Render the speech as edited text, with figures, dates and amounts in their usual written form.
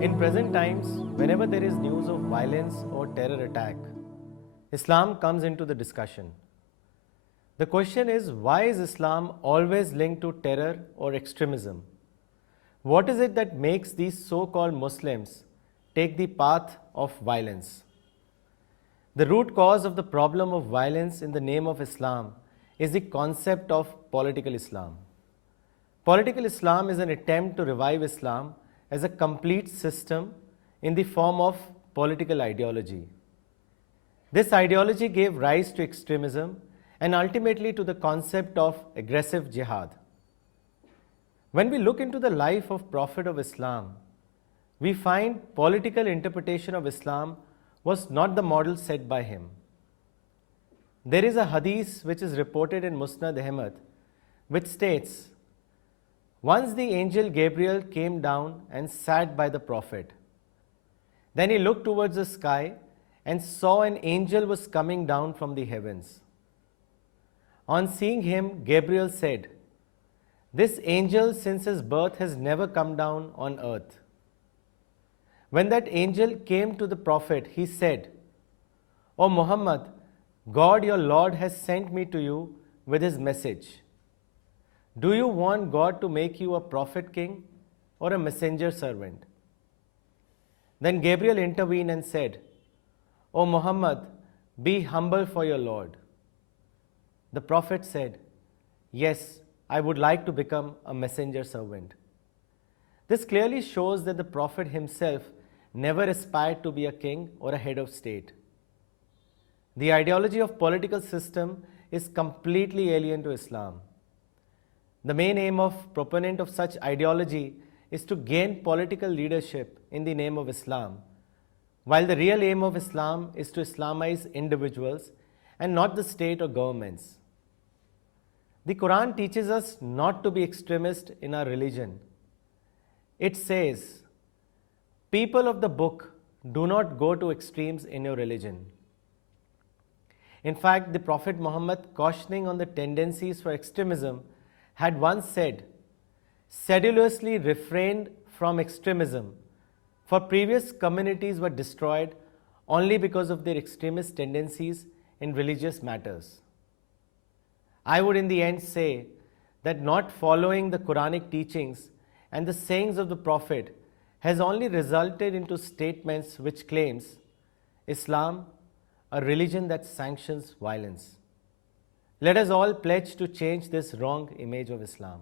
In present times, whenever there is news of violence or terror attack, Islam comes into the discussion. The question is, why is Islam always linked to terror or extremism? What is it that makes these so-called Muslims take the path of violence? The root cause of the problem of violence in the name of Islam is the concept of political Islam. Political Islam is an attempt to revive Islam as a complete system in the form of political ideology. This ideology gave rise to extremism and ultimately to the concept of aggressive jihad. When we look into the life of Prophet of Islam, we find political interpretation of Islam was not the model set by him. There is a hadith which is reported in Musnad Ahmad, which states, once the angel Gabriel came down and sat by the Prophet. Then he looked towards the sky and saw an angel was coming down from the heavens. On seeing him, Gabriel said, this angel since his birth has never come down on earth. When that angel came to the Prophet, he said, O Muhammad, God your Lord has sent me to you with his message. Do you want God to make you a prophet king or a messenger servant? Then Gabriel intervened and said, O Muhammad, be humble for your Lord. The Prophet said, yes, I would like to become a messenger servant. This clearly shows that the Prophet himself never aspired to be a king or a head of state. The ideology of political system is completely alien to Islam. The main aim of proponent of such ideology is to gain political leadership in the name of Islam, while the real aim of Islam is to Islamize individuals and not the state or governments. The Quran teaches us not to be extremist in our religion. It says, people of the book, do not go to extremes in your religion. In fact, the Prophet Muhammad, cautioning on the tendencies for extremism, had once said, sedulously refrained from extremism, for previous communities were destroyed only because of their extremist tendencies in religious matters. I would in the end say that not following the Quranic teachings and the sayings of the Prophet has only resulted into statements which claims Islam, a religion that sanctions violence. Let us all pledge to change this wrong image of Islam.